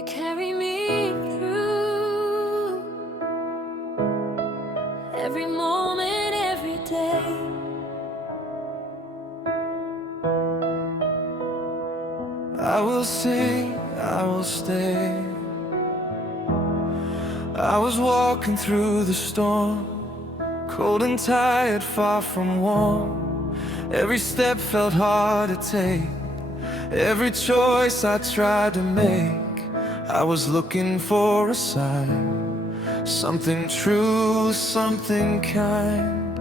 You carry me through every moment, every day. I will sing, I will stay. I was walking through the storm, cold and tired, far from warm. Every step felt hard to take. Every choice I tried to make, I was looking for a sign, something true, something kind.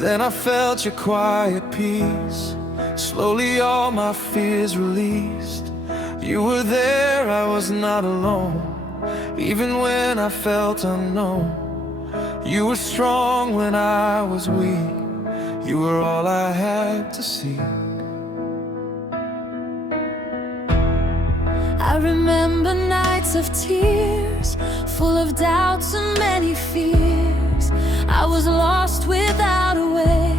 Then I felt your quiet peace. Slowly all my fears released. You were there, I was not alone. Even when I felt unknown, you were strong when I was weak. You were all I had to see. I remember nights of tears, full of doubts and many fears. I was lost without a way,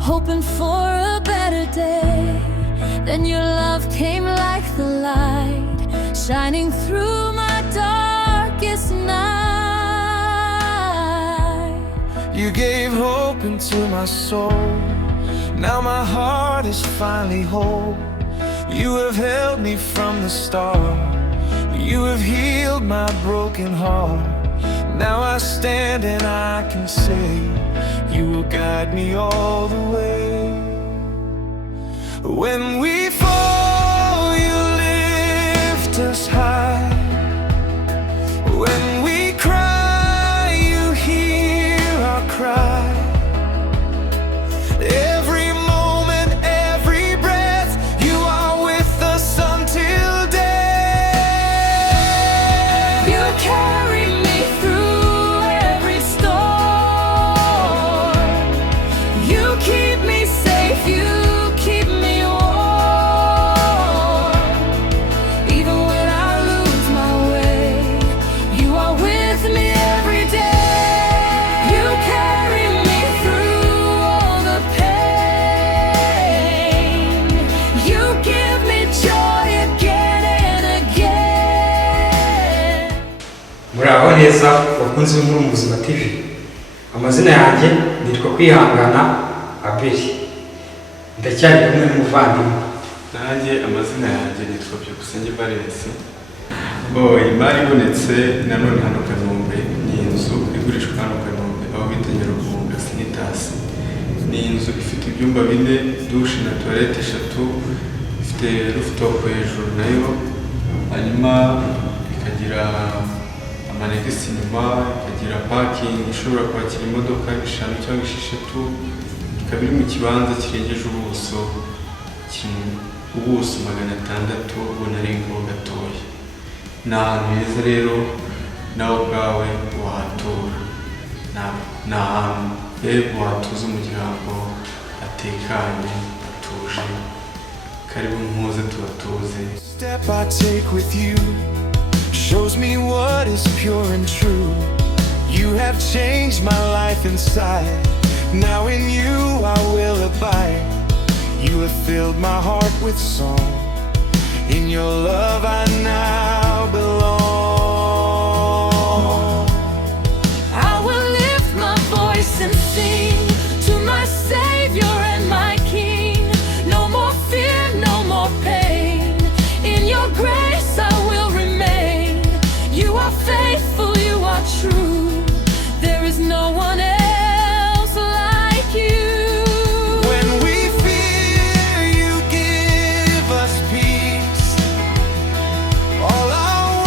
hoping for a better day. Then your love came like the light, shining through my darkest night. You gave hope into my soul. Now my heart is finally whole. You have held me from the start. You have healed my broken heart. Now I stand and I can say, you will guide me all the way. When we fall, you lift us high. When we cry, you hear our cry. Every moment, every breath, you are with us until death. You carry me through every storm. You keep me safe, you keep me warm. Even when I lose my way, you are with me every day. You carry me through all the pain. You give me joy again and again. Muraho neza bakunze b'inkuru mu Buzima TV. Amazina yanjye nitwa Kwihangana Abeli. Ndacyari kumwe n'umuvandimwe. Nanjye amazina yanjye nitwa Byukusenge Valence. Imari ibonetse nanone hano Kanombe ni inzu igurishwa hano Kanombe aho bita Nyarugenge Sinitasi. Ni inzu ifite ibyumba 4, douche na toilette 3, ifite rooftop hejuru nayo, hanyuma ikagira amanegisi inyuma, ikagira parking ishobora kwakira imodoka 5 cyangwa 6, ikaba iri mu kibanza kirengeje ubuso 600, ubona ari ngo gatoya. Ni ahantu heza rero nawe ubwawe wahatura. Ni ahantu watuza umuryango atekanye, atuje. Karibu muze tubatuze. Step I take with you shows me what is pure and true. You have changed my life inside. Now in you I will abide. You have filled my heart with song. In your love I now belong. I will lift my voice and sing to my Savior and my King. No more fear, no more pain. In your grace I will remain. You are faithful, you are true. There is no one else like you. When we fear, you give us peace. All our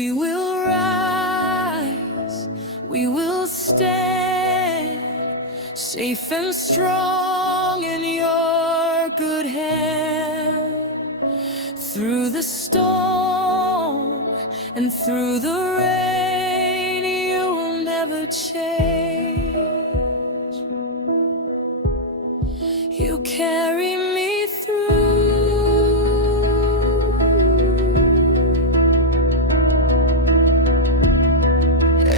We will rise, we will stand, safe and strong in your good hand. Through the storm and through the rain, you will never change. You carry me through.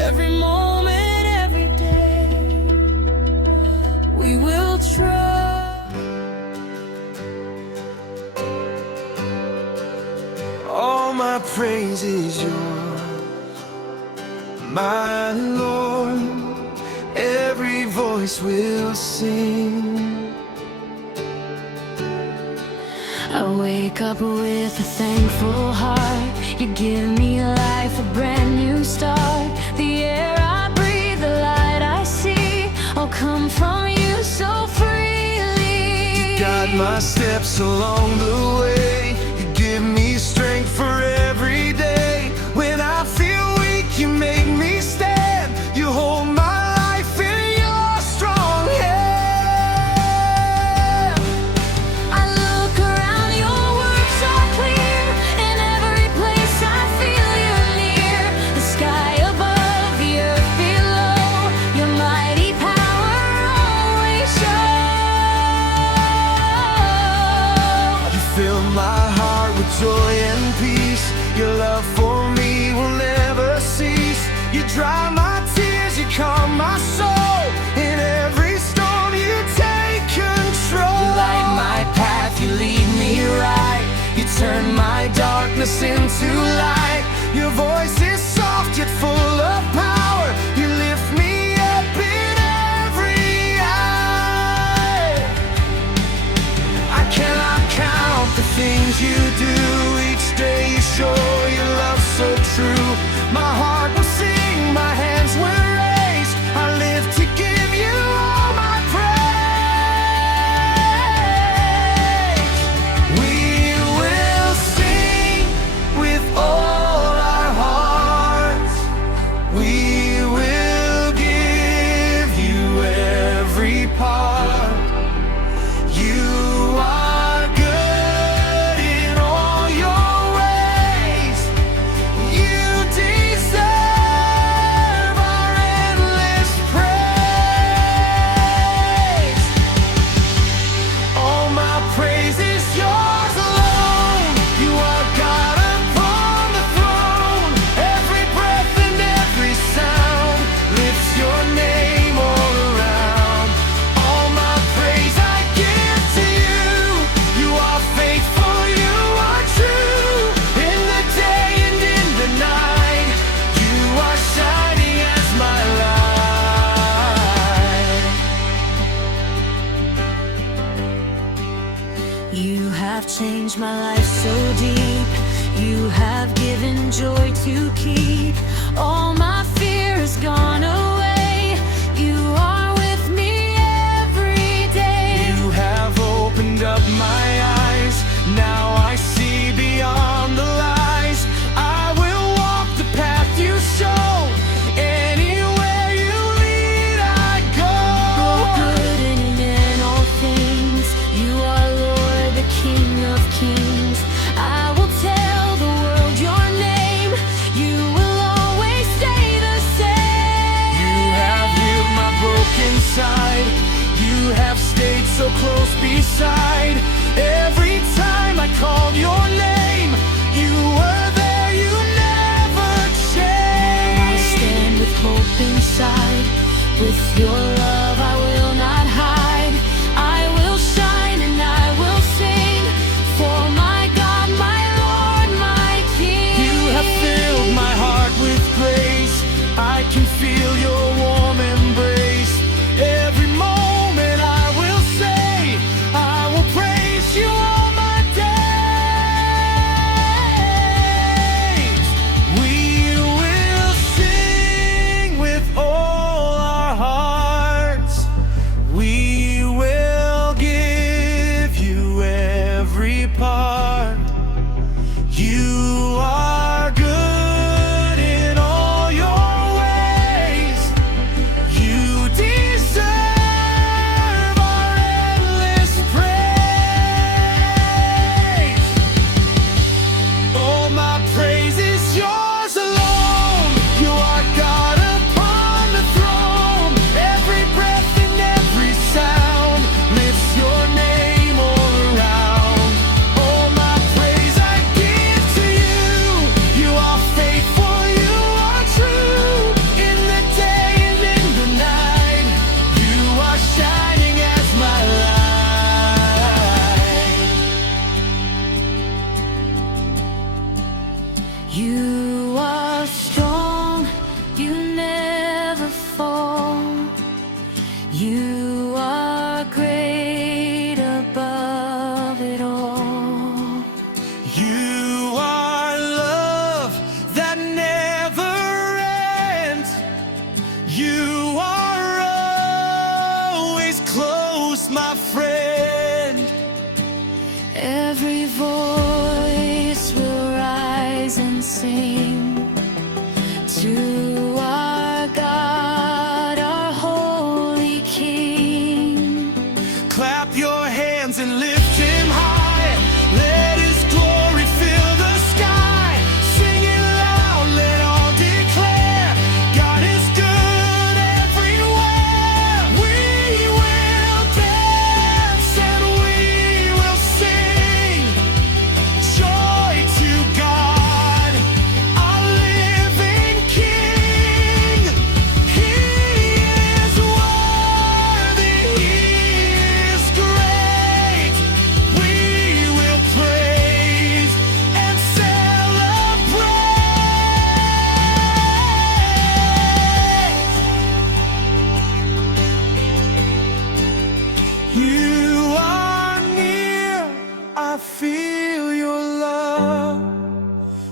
Every moment, every day, we will try. All my praise is yours, my Lord. Every voice will sing. I wake up with a thankful heart. You give me life, a brand new start. The air I breathe, the light I see, all come from you so freely. You guide my steps along the way. You give me strength for every day. When I feel weak, you make me stand. You hold my life in your strong hand. I look around, your works are clear. In every place I feel you near. The sky above, the earth below, your mighty power always shows. You fill my heart with joy and peace. Your love for me will never cease. You dry my tears, you calm my soul. In every storm you take control. You light my path, you lead me right. You turn my darkness into light. Your voice is soft yet full of power. You lift me up in every hour. I cannot count the things you do. Each day you show your love so true. My heart will sing, my hands will raise. I live to give you all my praise. We will sing with all our hearts. We will give you every part. You are good in all your ways. You deserve our endless praise. All my praise is yours alone. You are God upon the throne. Every breath and every sound lifts your name all around. All my praise I give to you. You are faithful, you are true. In the day and in the night, you are shining as my light. You have changed my life so deep. You have given joy to keep. All my fear is gone away. You are with me every day. You have opened up my eyes. Now I see beyond the lies. I will walk the path you show. Anywhere you lead, I go. Oh, good and in all things, you are Lord, the King of Kings. I will tell the world your name. You will always stay the same. You have healed my broken side. You have stayed so close beside. Every time I called your name, you were there, you never changed. I stand with hope inside. With your love I will not hide. I will shine and I will sing for my God, my Lord, my King. You have filled my heart with grace. I can feel your warm embrace. Every moment I will say, I will praise you all my days. We will sing with all our heart. You are strong, you never fall. You are great above it all. You are love that never ends. You are always close, my friend. Every voice will rise and sing to our God, our holy King. Clap your hands and lift him high. Let his glory fill the sky. Sing it loud, let all declare God is good everywhere. We will dance and we will sing. Joy to God, our living King. He is worthy, he is great. We will praise and celebrate. You are near, I feel your love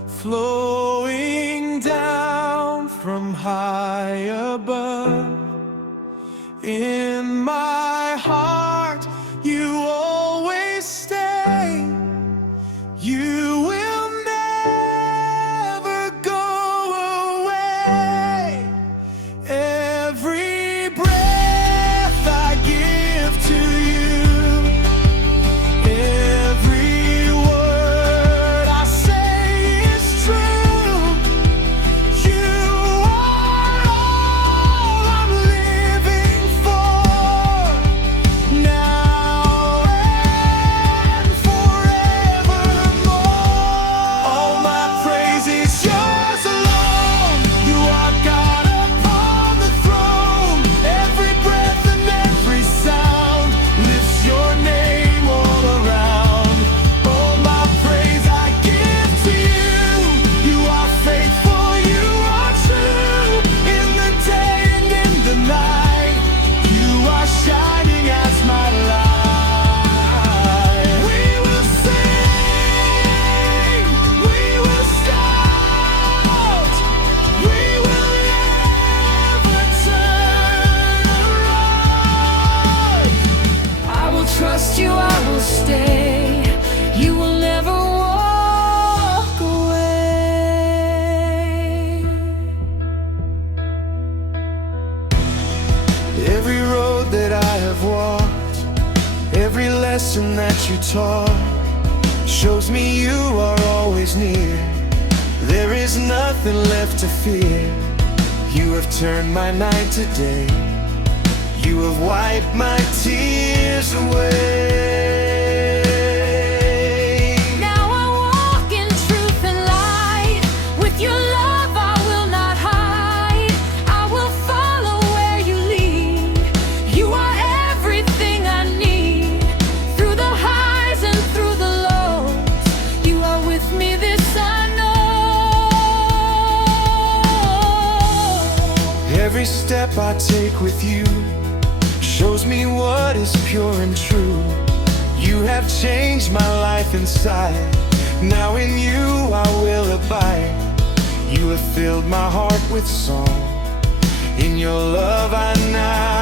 flowing down from high above. In my heart, you always stay. You will never go away. Every breath I give to you, every word I say is true. You are all I'm living for, now and forevermore. All my praise is yours alone. You are God upon the throne. Every breath and every sound lifts your name all around. All my praise I give to you. You are faithful, you are true. In the day and in the night, you are shining as my light. We will sing, we will shout, we will never turn around. I will trust you, I will stay. You will never walk away. Every road that I have walked, every lesson that you taught, shows me you are always near. There is nothing left to fear. You have turned my night to day. You have wiped my tears away. Now I walk in truth and light. With your love I will not hide. I will follow where you lead. You are everything I need. Through the highs and through the lows, you are with me, this I know. Every step I take with you shows me what is pure and true. You have changed my life inside. Now in you I will abide. You have filled my heart with song. In your love I now